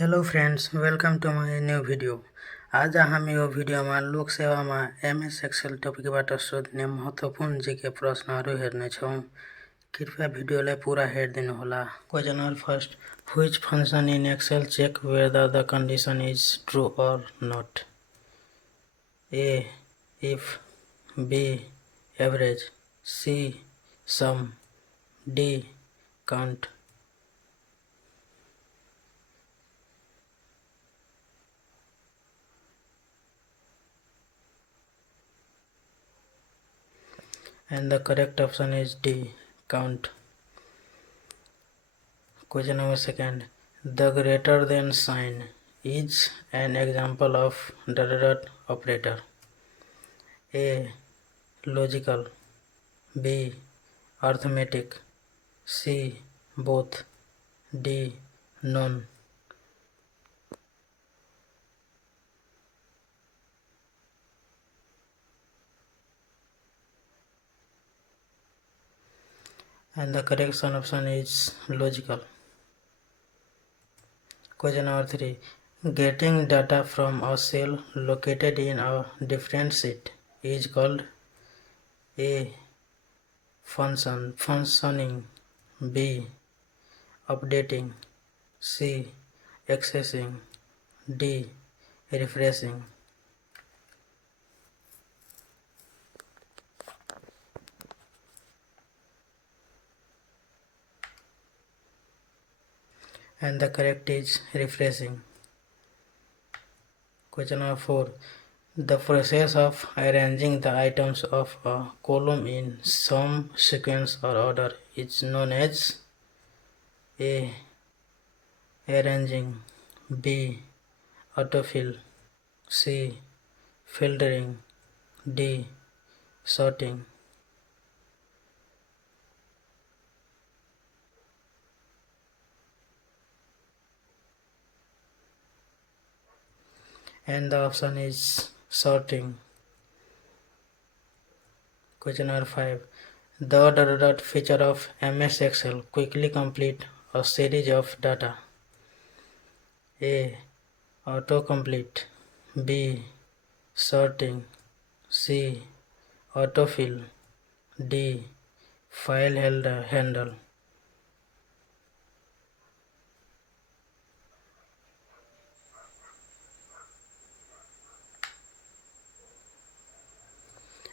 Hello friends, welcome to my new video. आज हामी यो भिडियोमा लोकसेवामा एमएस एक्सेल टपिकबाट सोध्ने महत्त्वपूर्ण जीके प्रश्नहरू हेर्नेछौँ। कृपया भिडियोलाई पुरा हेरिदिनुहोला। Question number first, which function in Excel check whether the condition is true और not? A if, B average, C sum, D count. And the correct option is D, count. Question number second, the greater than sign is an example of operator. A logical, B arithmetic, C both, D none. And the correct option is logical. Question number 3, getting data from a cell located in a different sheet is called A functioning, B updating, C accessing, D refreshing. And the correct is refreshing. Question number 4, the process of arranging the items of a column in some sequence or order is known as A arranging, B autofill, C filtering, D sorting. And the option is sorting. Question number 5, the feature of MS Excel quickly complete a series of data. A autocomplete, B sorting, C autofill, D file handle.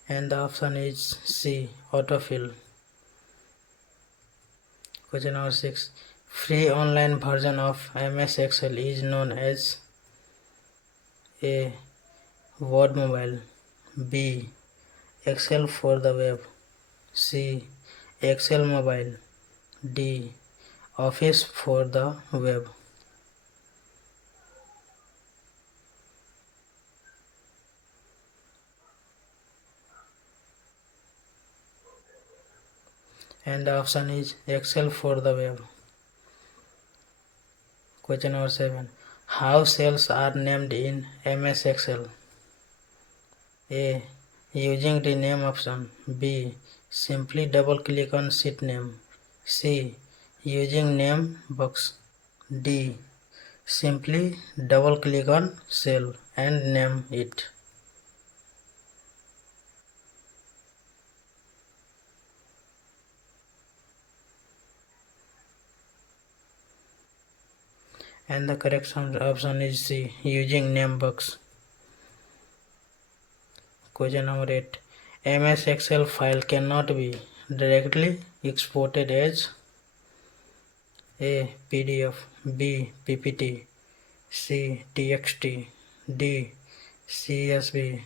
And the option is C autofill. Question number 6, free online version of MS Excel is known as A Word Mobile, B Excel for the web, C Excel mobile, D Office for the web. And the option is Excel for the web. Question number 7, how cells are named in MS Excel? A using the name option, B simply double click on sheet name, C using name box, D simply double click on cell and name it. And the correct option is C using name box. Question number 8, MS Excel file cannot be directly exported as A PDF, B PPT, C TXT, D CSV.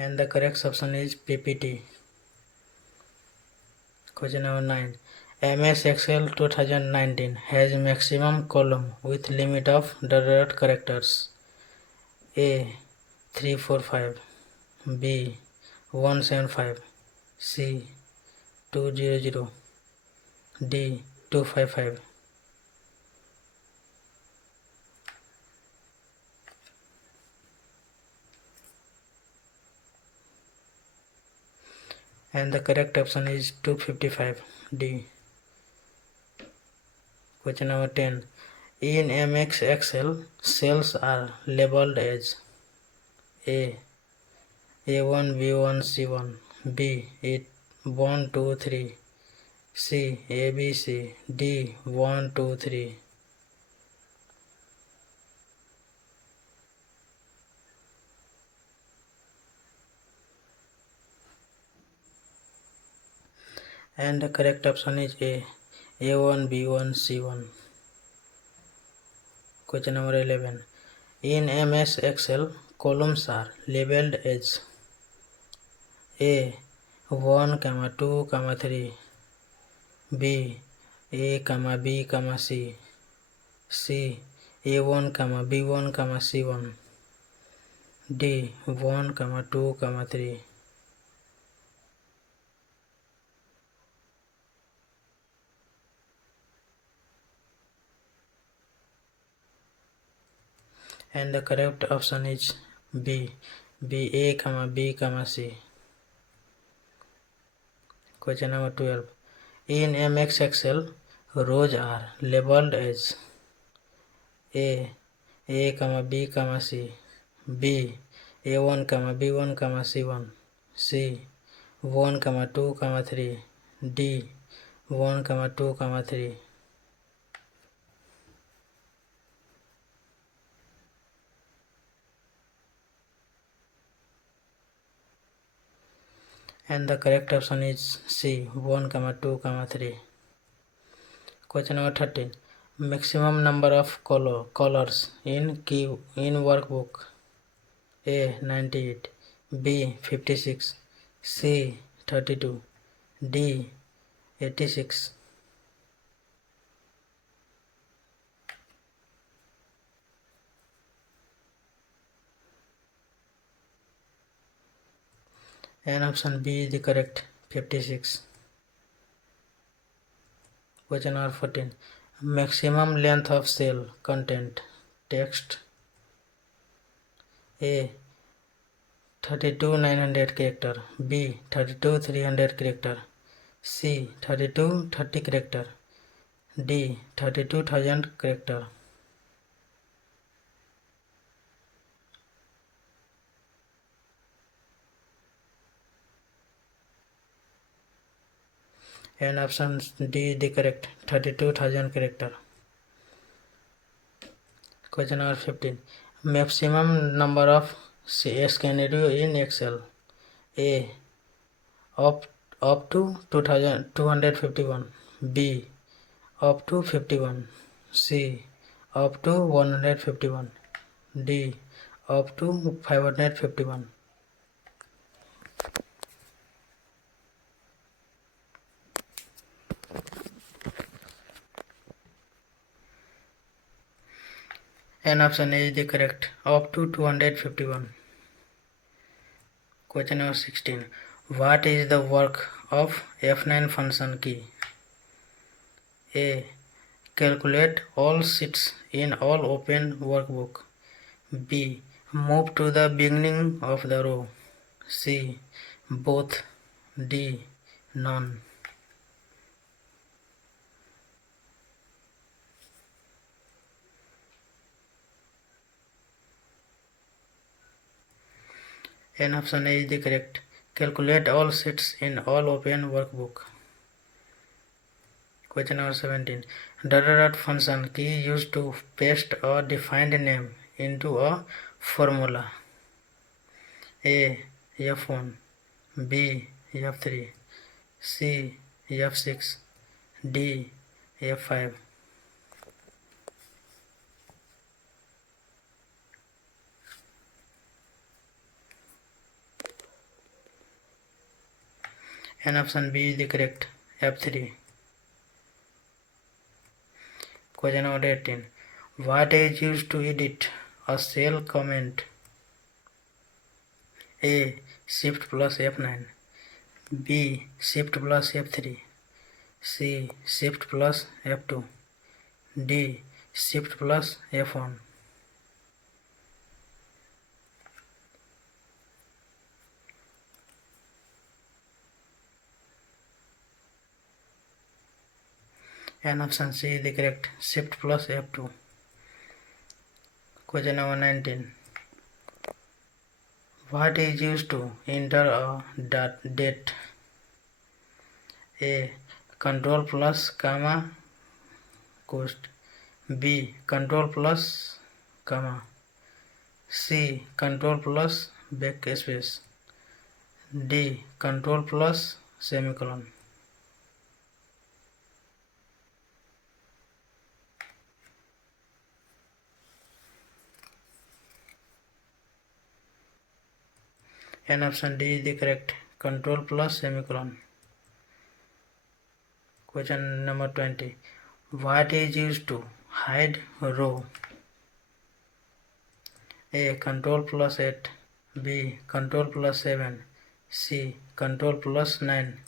And the correct option is PPT. Question number 9, MS Excel 2019 has maximum column with limit of characters. A 345, B 175, C 200, D 255. And the correct option is 255 D. Question number 10. In MX Excel, cells are labeled as A. A1, B1, C1, B. 1, 2, 3, C. A, B, C, D. 1, 2, 3. And the correct option is A. A1, B1, C1. Question number 11. In MS Excel, columns are labeled as A. 1, 2, 3, B. A, B, C, C. A1, B1, C1, D. 1, 2, 3. And the correct option is B. A, B, C. Question number 12. In MX Excel, rows are labeled as A, B, C, B. A1, B1, C1, C. 1, 2, 3, D. 1, 2, 3. And the correct option is C. 1, 2, 3. Question number 13. Maximum number of colors in workbook. A. 98, B. 56, C. 32, D. 86. And option B is the correct, 56. Question number 14. Maximum length of cell content text. A. 32,900 character, B. 32,300 character, C. 32,30 character, D. 32,000 character. And option D is the correct, 32,000 character. Question number 15. Maximum number of scenario in Excel. A. Up to 251. B. Up to 51. C. Up to 151. D. Up to 551. And option A is the correct, up to 251. Question number 16. What is the work of F9 function key? A. Calculate all sheets in all open workbook. B. Move to the beginning of the row. C. Both. D. None. And option A is the correct. Calculate all sheets in all open workbook. Question number 17. Dot function key used to paste a defined name into a formula. A. F1, B. F3, C. F6, D. F5. And option B is the correct, F3. Question number 18. What is used to edit a cell comment? A. Shift plus F9, B. Shift plus F3, C. Shift plus F2, D. Shift plus F1. And option C is the correct. Shift plus F2. Question number 19. What is used to enter a date? A. Control plus comma cost. B. Control plus comma. C. Control plus backspace. D. Control plus semicolon. And option D is the correct. Control plus semicolon. Question number 20. What is used to hide row? A. Control plus 8. B. Control plus 7. C. Control plus 9.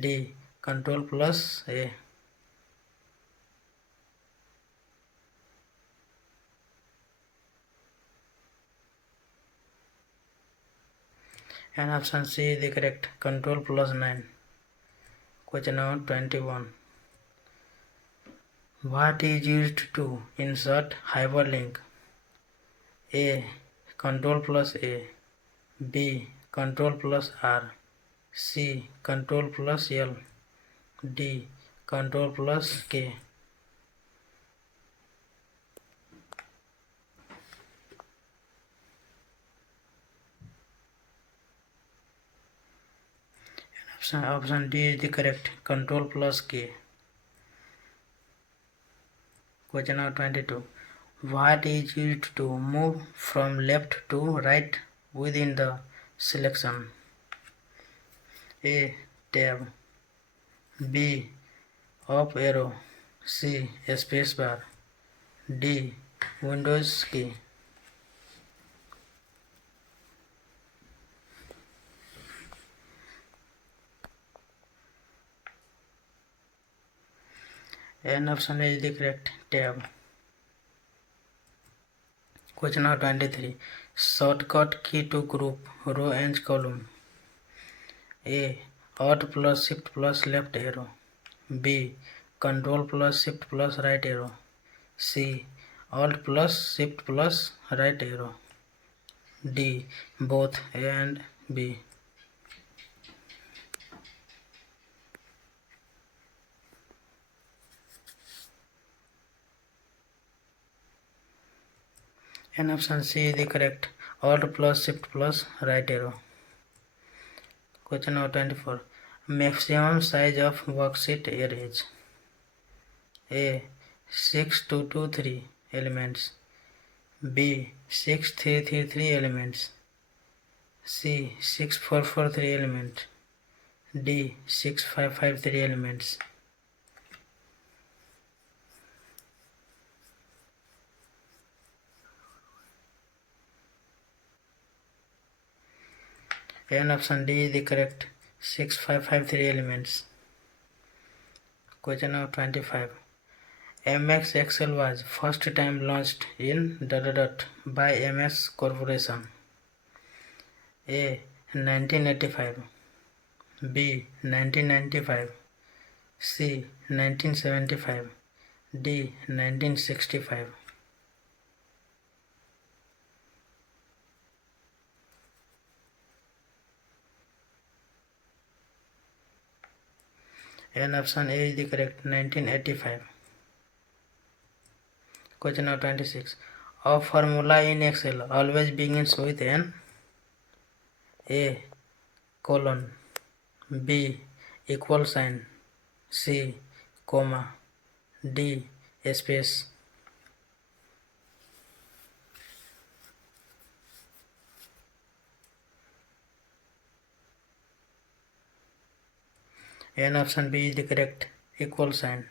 D. Control plus A. And option C is the correct. Control plus 9. Question number 21. What is used to insert hyperlink? A. Control plus A. B. Control plus R. C. Control plus L. D. Control plus K. Option D is the correct. Control plus K. Question number 22. What is used to move from left to right within the selection? A. Tab. B. Up arrow. C. Spacebar. D. Windows key. And option A is the correct. Tab. Question number 23. Shortcut key to group row and column. A. Alt plus shift plus left arrow. B. Control plus shift plus right arrow. C. Alt plus shift plus right arrow. D. Both A and B. And option C is the correct. Alt plus shift plus right arrow. Question number 24. Maximum size of worksheet arrays. A. 6223 elements. B. 6333 elements. C. 6443 elements. D. 6553 elements. And option D is the correct. 6553 elements. Question number 25. MS Excel was first time launched in by MS Corporation. A. 1985. B. 1995. C. 1975. D. 1965. And option A is the correct. 1985. Question number 26. A formula in Excel always begins with an A. colon, B. equal sign, C. comma, D. space. And option B is the correct. Equal sign.